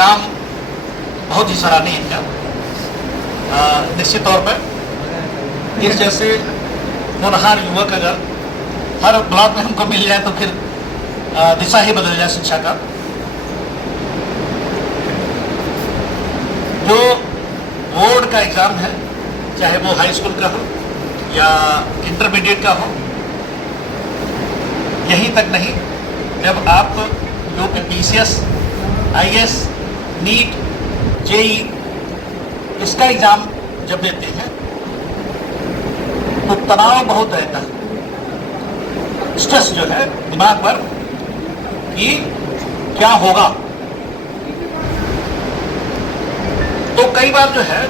काम बहुत ही सराहनीय है इनका। निश्चित तौर पर इस जैसे होनहार युवक अगर हर ब्लॉक में हमको मिल जाए तो फिर दिशा ही बदल जाए शिक्षा का। जो बोर्ड का एग्ज़ाम है, चाहे वो हाई स्कूल का हो या इंटरमीडिएट का हो, यहीं तक नहीं, जब आप UPPCS, IAS, नीट, JEE इसका एग्ज़ाम जब देते हैं तो तनाव बहुत रहता है, स्ट्रेस जो है दिमाग पर कि क्या होगा। तो कई बार जो है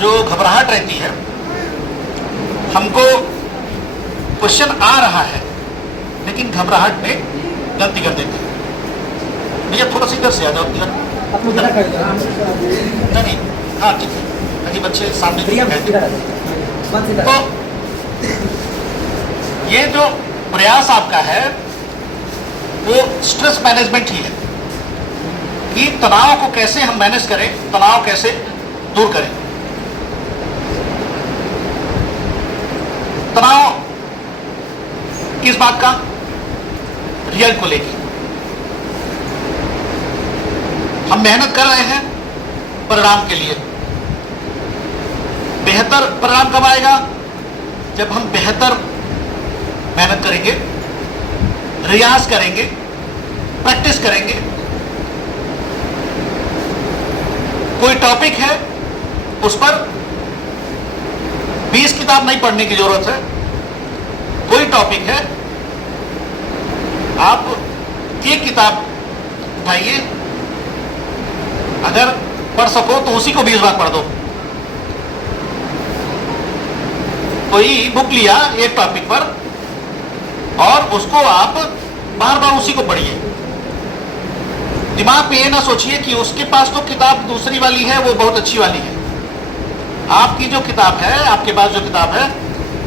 जो घबराहट रहती है, हमको क्वेश्चन आ रहा है लेकिन घबराहट में गलती कर देते हैं। भैया थोड़ा सा इधर से आ जाओ, नहीं, हाँ ठीक है, ताकि बच्चे सामने तो ये जो प्रयास आपका है वो स्ट्रेस मैनेजमेंट ही है कि तनाव को कैसे हम मैनेज करें, तनाव कैसे दूर करें। तनाव किस बात का? रिजल्ट को लेकर हम मेहनत कर रहे हैं परिणाम के लिए। बेहतर परिणाम कब आएगा? जब हम बेहतर मेहनत करेंगे, रियाज करेंगे, प्रैक्टिस करेंगे। कोई टॉपिक है उस पर 20 किताब नहीं पढ़ने की जरूरत है। कोई टॉपिक है, आप एक किताब उठाइए, अगर पढ़ सको तो उसी को 20 बार पढ़ दो। कोई बुक लिया एक टॉपिक पर और उसको आप बार बार उसी को पढ़िए। दिमाग में ये ना सोचिए कि उसके पास तो किताब दूसरी वाली है, वो बहुत अच्छी वाली है। आपकी जो किताब है, आपके पास जो किताब है,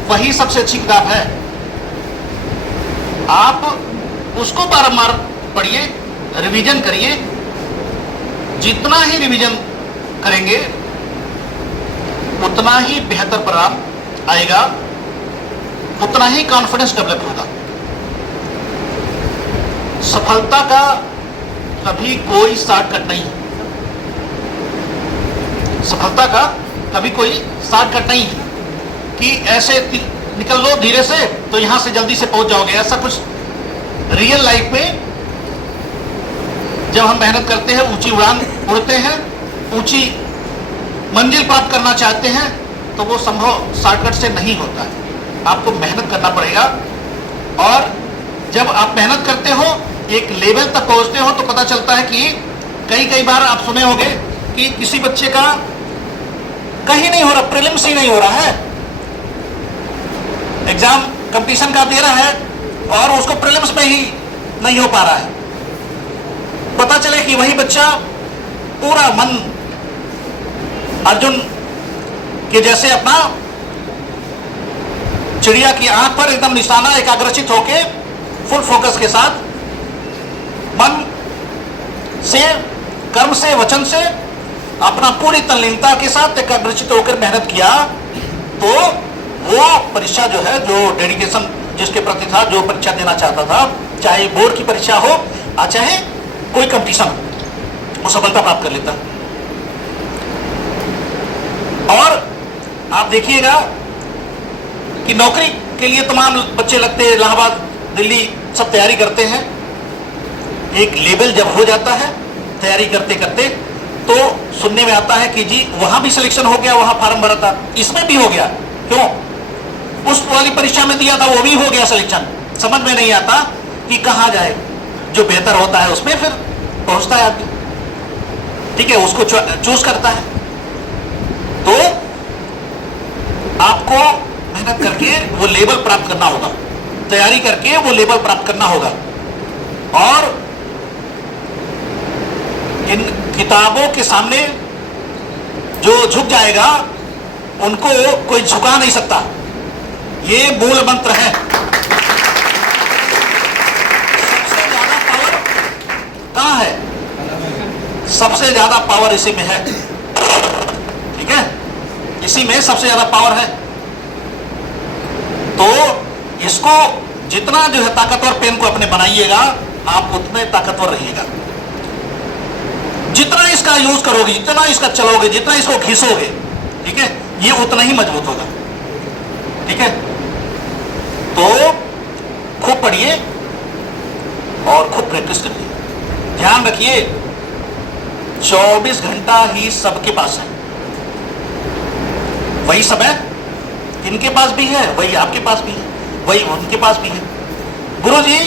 वही सबसे अच्छी किताब है। आप उसको बारंबार पढ़िए, रिवीजन करिए। जितना ही रिवीजन करेंगे उतना ही बेहतर परिणाम आएगा, उतना ही कॉन्फिडेंस डेवलप होगा। सफलता का कभी कोई शॉर्टकट नहीं है। सफलता का कभी कोई शॉर्टकट नहीं है कि ऐसे निकल लो धीरे से तो यहां से जल्दी से पहुंच जाओगे। ऐसा कुछ रियल लाइफ में जब हम मेहनत करते हैं, ऊंची उड़ान उड़ते हैं, ऊंची मंजिल प्राप्त करना चाहते हैं, तो वो संभव शॉर्टकट से नहीं होता है। आपको मेहनत करना पड़ेगा। और जब आप मेहनत करते हो, एक लेवल तक पहुंचते हो, तो पता चलता है कि कई बार आप सुने होंगे कि किसी बच्चे का कहीं नहीं हो रहा, प्रीलिम्स ही नहीं हो रहा है, एग्जाम कंपटीशन का दे रहा है और उसको प्रीलिम्स में ही नहीं हो पा रहा है। पता चले कि वही बच्चा पूरा मन अर्जुन के जैसे अपना चिड़िया की आंख पर एकदम निशाना एकाग्रचित होके फुल फोकस के साथ मन से, कर्म से, वचन से अपना पूरी तल्लीनता के साथ एकाग्रचित होकर मेहनत किया, तो वो परीक्षा जो है, जो डेडिकेशन जिसके प्रति था, जो परीक्षा देना चाहता था, चाहे बोर्ड की परीक्षा हो या चाहे कोई कंपटीशन हो, वो सफलता प्राप्त कर लेता। और आप देखिएगा कि नौकरी के लिए तमाम बच्चे लगते हैं, इलाहाबाद, दिल्ली सब तैयारी करते हैं। एक लेवल जब हो जाता है तैयारी करते करते, तो सुनने में आता है कि जी वहां भी सिलेक्शन हो गया, वहां फॉर्म भरा था, इसमें भी हो गया। क्यों? उस वाली परीक्षा में दिया था, वो भी हो गया सिलेक्शन। समझ में नहीं आता कि कहां जाए। जो बेहतर होता है उसमें फिर पहुंचता है आदमी, ठीक है, उसको चूज करता है। तो आपको मेहनत करके वो लेवल प्राप्त करना होगा, तैयारी करके वो लेवल प्राप्त करना होगा। और इन किताबों के सामने जो झुक जाएगा उनको कोई झुका नहीं सकता, ये मूल मंत्र है। सबसे ज्यादा पावर कहां है? सबसे ज्यादा पावर इसी में है, ठीक है, इसी में सबसे ज्यादा पावर है। तो इसको जितना जो है ताकतवर पेन को अपने बनाइएगा, आप उतने ताकतवर रहिएगा। जितना इसका यूज करोगे, जितना इसका चलोगे, जितना इसको घिसोगे, ठीक है, ये उतना ही मजबूत होगा, ठीक है। तो खूब पढ़िए और खूब प्रैक्टिस करिए। ध्यान रखिए 24 घंटा ही सबके पास है। वही समय इनके पास भी है, वही आपके पास भी है, वही उनके पास भी है। गुरुजी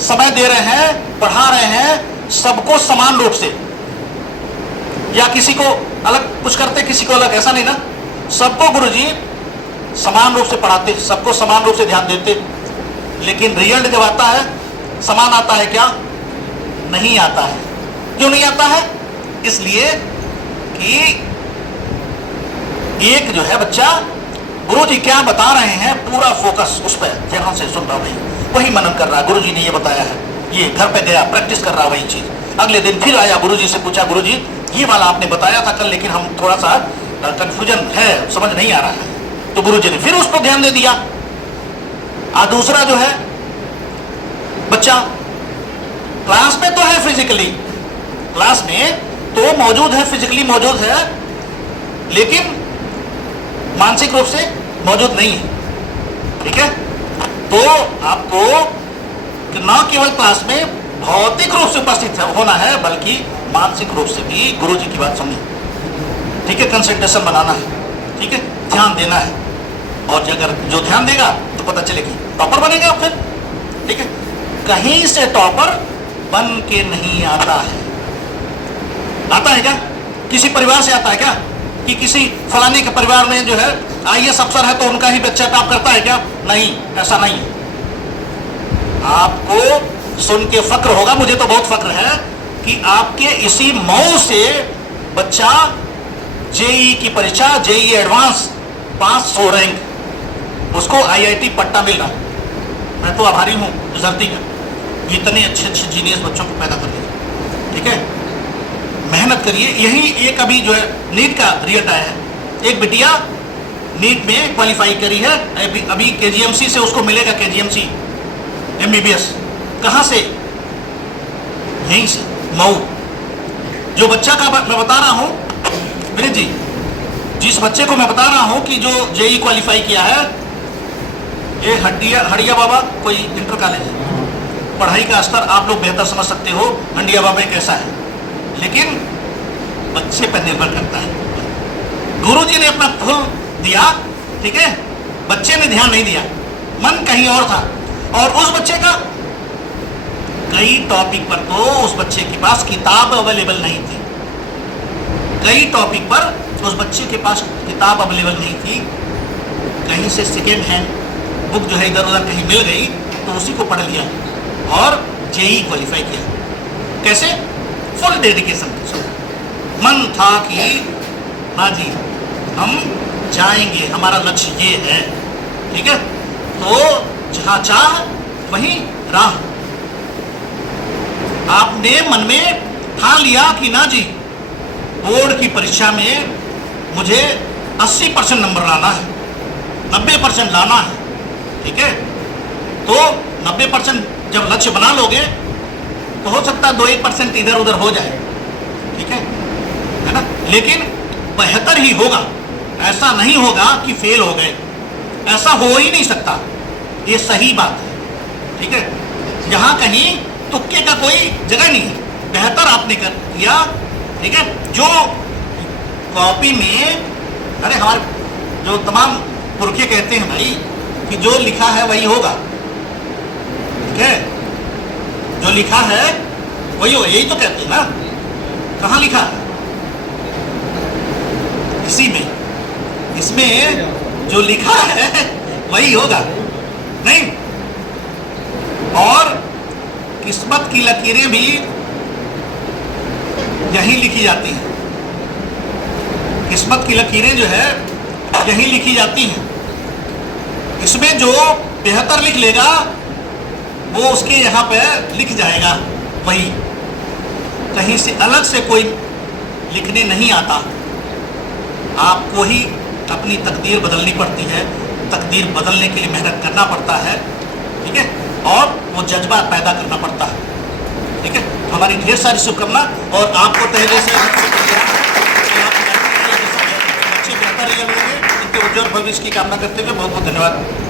समय दे रहे हैं, पढ़ा रहे हैं सबको समान रूप से, या किसी को अलग कुछ करते किसी को अलग, ऐसा नहीं ना। सबको गुरुजी समान रूप से पढ़ाते, सबको समान रूप से ध्यान देते। लेकिन रिजल्ट जब आता है समान आता है क्या? नहीं आता है। क्यों नहीं आता है? इसलिए कि एक जो है बच्चा गुरुजी क्या बता रहे हैं पूरा फोकस उस पर ध्यान से सुन रहा, वही मनन कर रहा है। गुरुजी ने ये बताया है, ये घर पे गया प्रैक्टिस कर रहा वही चीज। अगले दिन फिर आया, गुरुजी से पूछा, गुरुजी ये वाला आपने बताया था कल, लेकिन हम थोड़ा सा कंफ्यूजन है, समझ नहीं आ रहा है। तो गुरुजी ने फिर उस पर ध्यान दे दिया। दूसरा जो है बच्चा क्लास में तो है, फिजिकली क्लास में तो मौजूद है, फिजिकली मौजूद है, लेकिन मानसिक रूप से मौजूद नहीं है, ठीक है। तो आपको न केवल क्लास में भौतिक रूप से उपस्थित होना है, बल्कि मानसिक रूप से भी गुरुजी की बात सुननी, ठीक है, कंसंट्रेशन बनाना है, ठीक है, ध्यान देना है। और अगर जो ध्यान देगा तो पता चलेगी टॉपर बनेगा आप फिर, ठीक है। कहीं से टॉपर बन के नहीं आता है। आता है क्या? किसी परिवार से आता है क्या? कि किसी फलाने के परिवार में जो है आईएएस अफसर है तो उनका ही बच्चा टॉप करता है क्या? नहीं, ऐसा नहीं है। आपको सुन के फक्र होगा, मुझे तो बहुत फक्र है कि आपके इसी मऊ से बच्चा जेईई की परीक्षा, जेईई एडवांस पास हो रैंक, उसको आईआईटी पट्टा मिल रहा। मैं तो आभारी हूँ इस धरती का, इतने अच्छे अच्छे जीनियस बच्चों को पैदा कर दिया, ठीक है। मेहनत करिए। यही एक अभी जो है नीट का रिजल्ट आया है, एक बिटिया नीट में क्वालिफाई करी है, अभी केजीएमसी से उसको मिलेगा, केजीएमसी एमबीबीएस। कहाँ से? यहीं से, मऊ। जो बच्चा का मैं बता रहा हूँ विनीत जी, जिस बच्चे को मैं बता रहा हूँ कि जो जेईई क्वालिफाई किया है, ये हड़िया बाबा कोई इंटर कॉलेज है। पढ़ाई का स्तर आप लोग बेहतर समझ सकते हो हंडिया बाबा कैसा है, लेकिन बच्चे पर निर्भर करता है। गुरुजी ने अपना फुल दिया, ठीक है, बच्चे ने ध्यान नहीं दिया, मन कहीं और था। और उस बच्चे का कई टॉपिक पर तो उस बच्चे के पास किताब अवेलेबल नहीं थी, कई टॉपिक पर उस बच्चे के पास किताब अवेलेबल नहीं थी। कहीं से सेकेंड हैंड बुक जो है इधर उधर कहीं मिल गई तो उसी को पढ़ लिया और जेईई क्वालिफाई किया। कैसे? फुल डेडिकेशन के साथ। मन था कि हाँ जी हम जाएंगे, हमारा लक्ष्य ये है, ठीक है। तो जहाँ चाह वहीं राह। आपने मन में ठान लिया कि ना जी बोर्ड की परीक्षा में मुझे 80% नंबर लाना है, 90% लाना है, ठीक है। तो 90% जब लक्ष्य बना लोगे तो हो सकता है 2-1% इधर उधर हो जाए, ठीक है ना। लेकिन बेहतर ही होगा, ऐसा नहीं होगा कि फेल हो गए, ऐसा हो ही नहीं सकता। ये सही बात है, ठीक है। यहाँ कहीं तुक्के का कोई जगह नहीं है, बेहतर आपने कर दिया, ठीक है। जो कॉपी में, अरे हमारे जो तमाम पुरखे कहते हैं भाई कि जो लिखा है वही होगा, ठीक है, जो लिखा है वही होगा, यही तो कहते हैं ना। कहाँ लिखा है? इसी में, इसमें जो लिखा है वही होगा, नहीं। और किस्मत की लकीरें भी यहीं लिखी जाती हैं, किस्मत की लकीरें जो है यहीं लिखी जाती हैं। इसमें जो बेहतर लिख लेगा वो उसके यहाँ पे लिख जाएगा वही, कहीं से अलग से कोई लिखने नहीं आता, आपको ही अपनी तकदीर बदलनी पड़ती है। तकदीर बदलने के लिए मेहनत करना पड़ता है, ठीक है, और वो जज्बा पैदा करना पड़ता है, ठीक है। हमारी ढेर सारी शुभकामना और आपको तहे से बच्चे बेहतर रिजल्ट होंगे, इनके उज्जवल भविष्य की कामना करते हुए बहुत बहुत धन्यवाद।